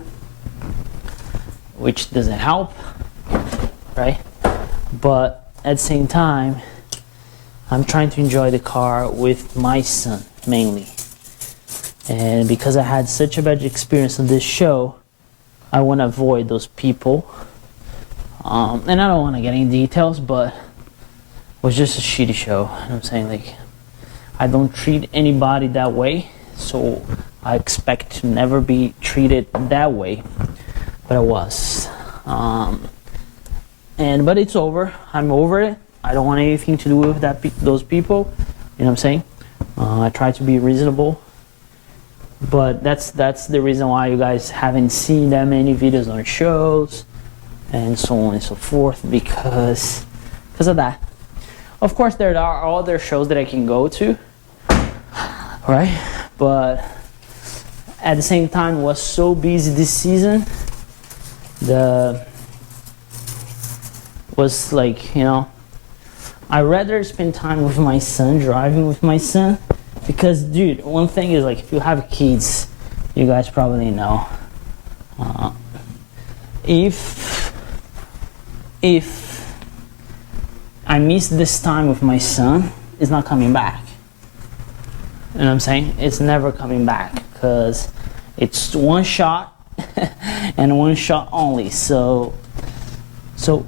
which doesn't help, right? But at the same time, I'm trying to enjoy the car with my son mainly. And because I had such a bad experience on this show, I want to avoid those people. And I don't want to get into details, but it was just a shitty show. You know what I'm saying? Like, I don't treat anybody that way, so I expect to never be treated that way. But I was. But it's over. I'm over it. I don't want anything to do with those people. You know what I'm saying? I try to be reasonable. But that's the reason why you guys haven't seen that many videos on shows and so on and so forth, because of that. Of course, there are other shows that I can go to, right? But at the same time, it was so busy this season. Was like, you know, I'd rather spend time with my son, driving with my son, because, dude, one thing is, like, if you have kids, you guys probably know, if I miss this time with my son, it's not coming back. You know what I'm saying? It's never coming back, because it's one shot and one shot only. So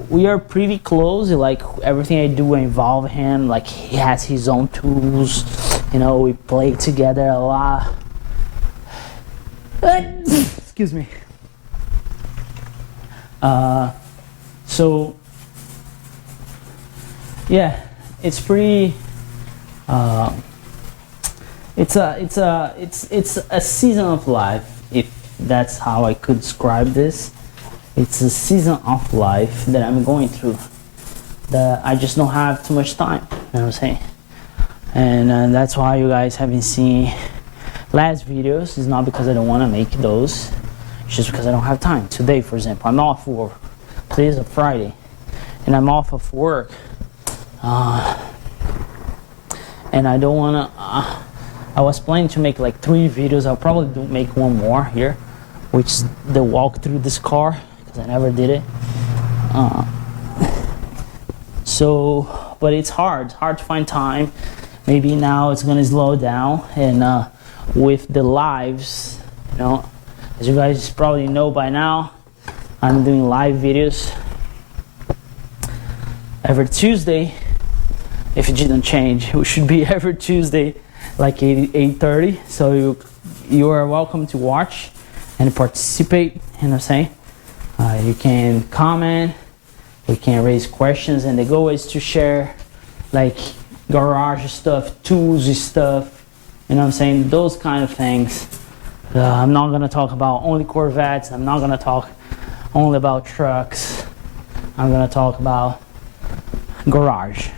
we are pretty close. Like, everything I do involve him. Like, he has his own tools. You know, we play together a lot. Excuse me. So yeah, it's pretty. It's a season of life, if that's how I could describe this. It's a season of life that I'm going through, that I just don't have too much time, you know what I'm saying? And that's why you guys haven't seen last videos. It's not because I don't want to make those, it's just because I don't have time. Today, for example, I'm off work. Today is a Friday, and I'm off of work. And I don't want to, I was planning to make like 3 videos. I'll probably make one more here, which is the walk through this car, because I never did it. But it's hard to find time. Maybe now it's gonna slow down, and with the lives, you know, as you guys probably know by now, I'm doing live videos every Tuesday. If it didn't change, it should be every Tuesday, like 8:30. So you are welcome to watch and participate. You know what I'm saying? You can comment, we can raise questions, and the goal is to share like garage stuff, tools stuff, you know what I'm saying? Those kind of things. I'm not gonna talk about only Corvettes. I'm not gonna talk only about trucks. I'm gonna talk about garage.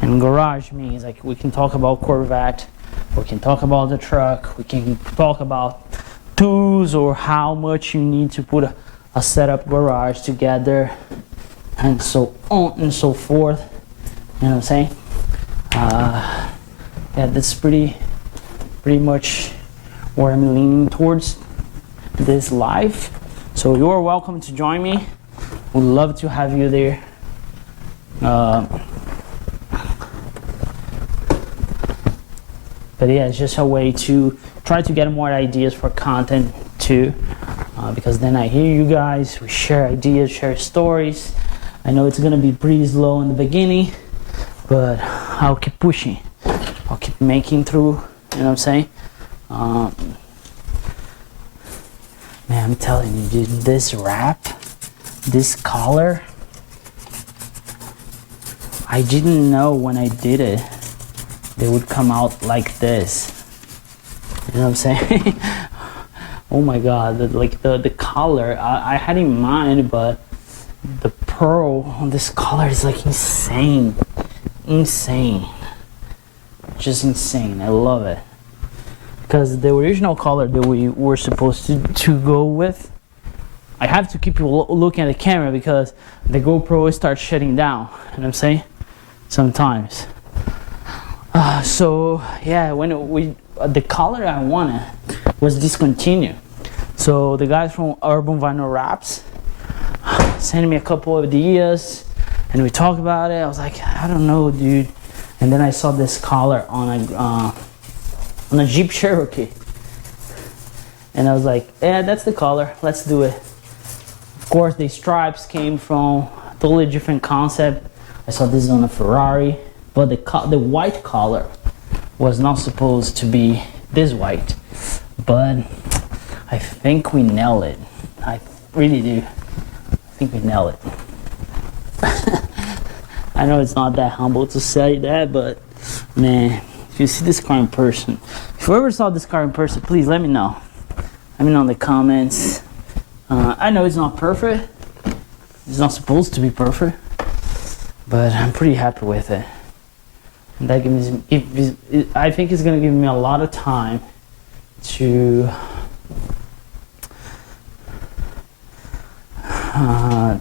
And garage means like we can talk about Corvette, we can talk about the truck, we can talk about tools or how much you need to put a setup garage together, and so on and so forth. You know what I'm saying? Yeah, that's pretty much where I'm leaning towards this live. So you're welcome to join me. Would love to have you there. But yeah, it's just a way to try to get more ideas for content too, because then I hear you guys, we share ideas, share stories. I know it's gonna be pretty slow in the beginning, but I'll keep pushing. I'll keep making through, you know what I'm saying? Man, I'm telling you, dude, this wrap, this collar, I didn't know when I did it they would come out like this. You know what I'm saying? Oh my god, the collar, I had in mind, but the pearl on this collar is like insane. Just insane. I love it. Because the original color that we were supposed to go with, I have to keep looking at the camera because the GoPro starts shutting down. You know what I'm saying? Sometimes. So yeah, when the color I wanted was discontinued. So the guys from Urban Vinyl Wraps sent me a couple of ideas, and we talked about it. I was like, I don't know, dude. And then I saw this collar on a Jeep Cherokee, and I was like, yeah, that's the collar. Let's do it. Of course, the stripes came from a totally different concept. I saw this on a Ferrari. But the white collar was not supposed to be this white, but I think we nailed it. I really do. I think we nailed it. I know it's not that humble to say that, but man, if you see this car in person, if you ever saw this car in person, please let me know. Let me know in the comments. I know it's not perfect. It's not supposed to be perfect, but I'm pretty happy with it. And that I think it's gonna give me a lot of time to how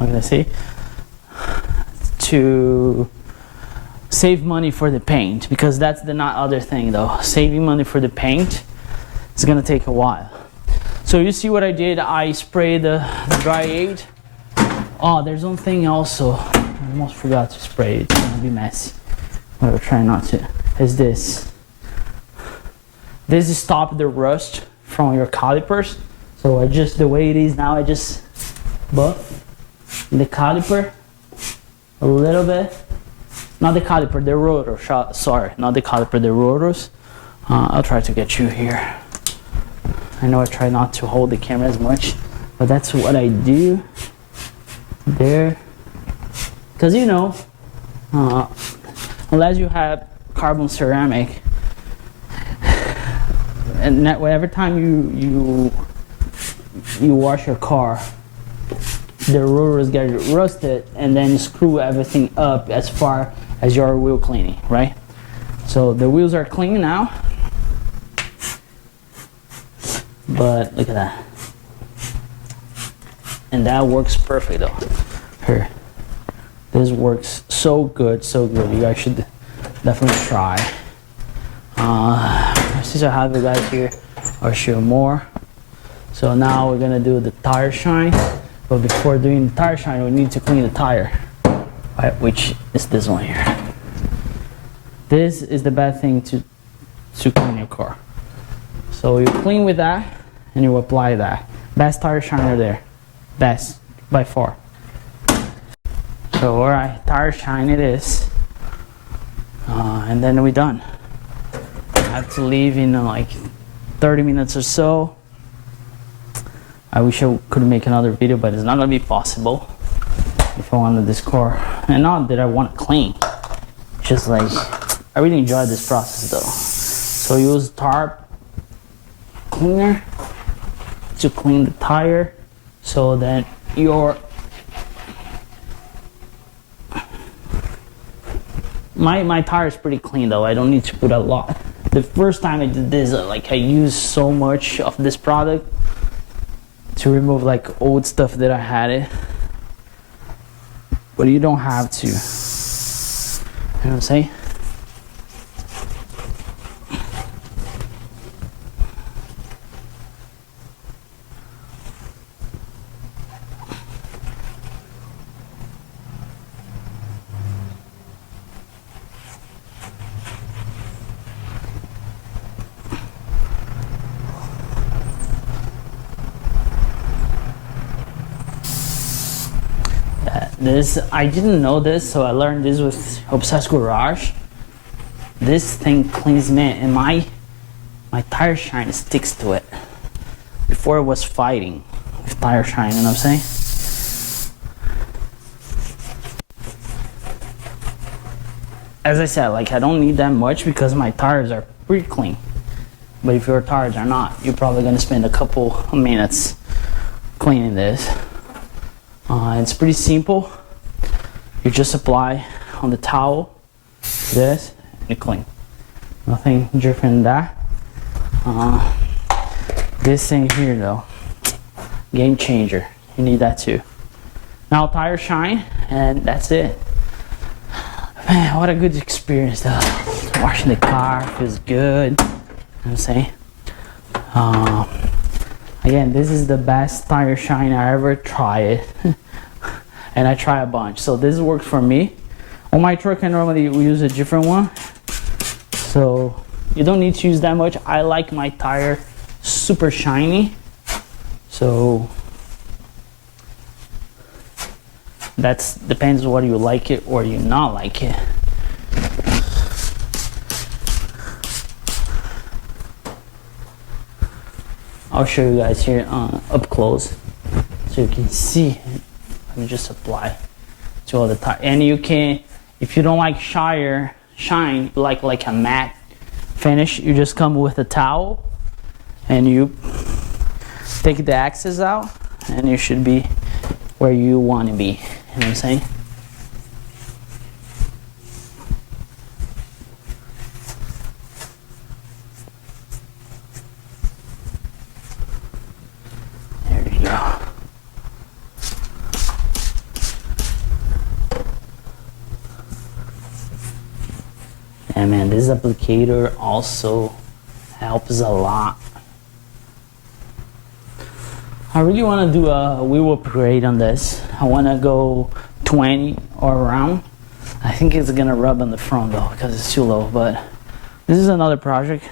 can I say, to save money for the paint, because that's the other thing though. Saving money for the paint is gonna take a while. So you see what I did? I sprayed the dry aid. Oh, there's one thing also. I almost forgot to spray it. It's gonna be messy. But I'll try not to. Is this. This stops the rust from your calipers. So I just, the way it is now, I just buff the caliper a little bit. Not the caliper, the rotor. Sorry, not the caliper, the rotors. I'll try to get you here. I know I try not to hold the camera as much, but that's what I do. There. Because you know, unless you have carbon ceramic, and every time you wash your car, the rotors get rusted, and then you screw everything up as far as your wheel cleaning, right? So the wheels are clean now, but look at that, and that works perfect though. Here, this works so good, so good. You guys should definitely try. Since I have you guys here, I'll show more. So now we're gonna do the tire shine, but before doing the tire shine, we need to clean the tire, right? Which is this one here. This is the bad thing to clean your car. So you clean with that, and you apply that. Best tire shiner there, best by far. So alright, tire shine it is, and then we're done. I have to leave in like 30 minutes or so. I wish I could make another video, but it's not gonna be possible. if I wanted this car. And not that I want to clean, just like I really enjoy this process though. So use tarp cleaner to clean the tire so that your my tire is pretty clean though. I don't need to put a lot. The first time I did this, like I used so much of this product to remove like old stuff that I had it, but you don't have to. You know what I'm saying? This, I didn't know this, so I learned this with Obsessed Garage. This thing cleans me, and my tire shine sticks to it. Before it was fighting with tire shine, you know what I'm saying? As I said, like I don't need that much because my tires are pretty clean. But if your tires are not, you're probably gonna spend a couple of minutes cleaning this. It's pretty simple. You just apply on the towel this and you clean. Nothing different than that. This thing here though, game changer. You need that too. Now tire shine, and that's it. Man, what a good experience though. Washing the car feels good. You know what I'm saying? Again, this is the best tire shine I ever tried. And I try a bunch. So this works for me. On my truck, I normally use a different one. So you don't need to use that much. I like my tire super shiny. So that's depends whether you like it or you not like it. I'll show you guys here up close so you can see. Let me just apply to all the tire. And you can, if you don't like shine, like a matte finish, you just come with a towel and you take the excess out and you should be where you want to be. You know what I'm saying? And man, this applicator also helps a lot. I really want to do a wheel upgrade on this. I want to go 20 or around. I think it's gonna rub on the front though because it's too low, but this is another project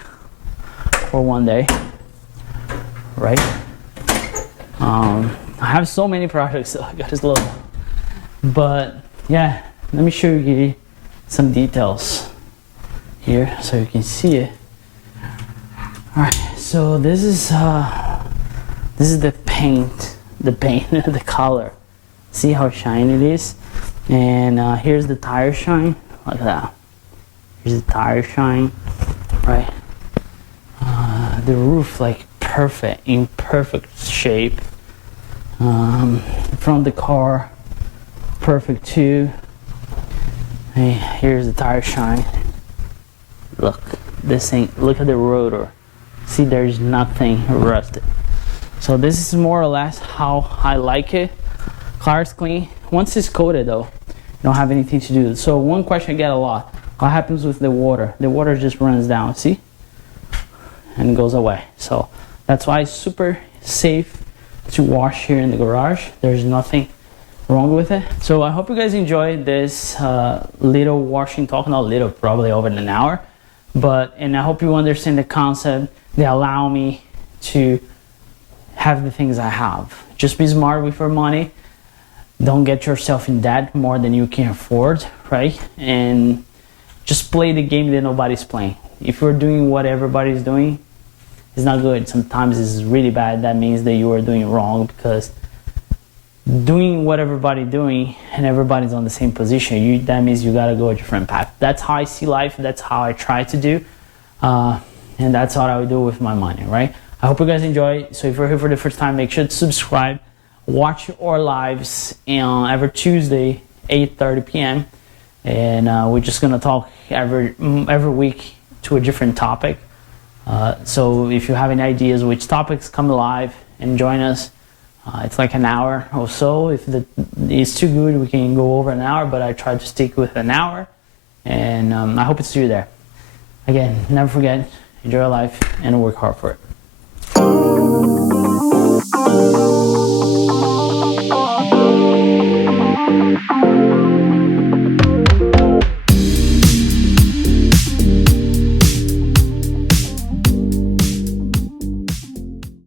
for one day, right? I have so many projects, so I got this low. But yeah, let me show you some details here so you can see it. All right, so this is the paint, the color. See how shiny it is? And here's the tire shine. Look at that. Here's the tire shine, right? The roof like perfect, in perfect shape. From the car, perfect too. Hey, here's the tire shine. Look, this thing, look at the rotor. See, there's nothing rusted. So this is more or less how I like it. Car's clean. Once it's coated though, you don't have anything to do. So one question I get a lot, what happens with the water? The water just runs down, see? And goes away. So that's why it's super safe to wash here in the garage. There's nothing wrong with it. So I hope you guys enjoyed this little washing talk. Not little, probably over an hour. And I hope you understand the concept. They allow me to have the things I have. Just be smart with your money. Don't get yourself in debt more than you can afford, right? And just play the game that nobody's playing. If you're doing what everybody's doing, it's not good. Sometimes it's really bad. That means that you are doing wrong because doing what everybody's doing and everybody's on the same position, that means you got to go a different path. That's how I see life. That's how I try to do. And that's what I would do with my money, right? I hope you guys enjoy. So if you're here for the first time, make sure to subscribe. Watch our lives every Tuesday, 8:30 p.m. And we're just going to talk every week to a different topic. So if you have any ideas which topics, come live and join us. It's like an hour or so. If it's too good, we can go over an hour, but I try to stick with an hour. And I hope to see you there. Again, never forget, enjoy your life and work hard for it.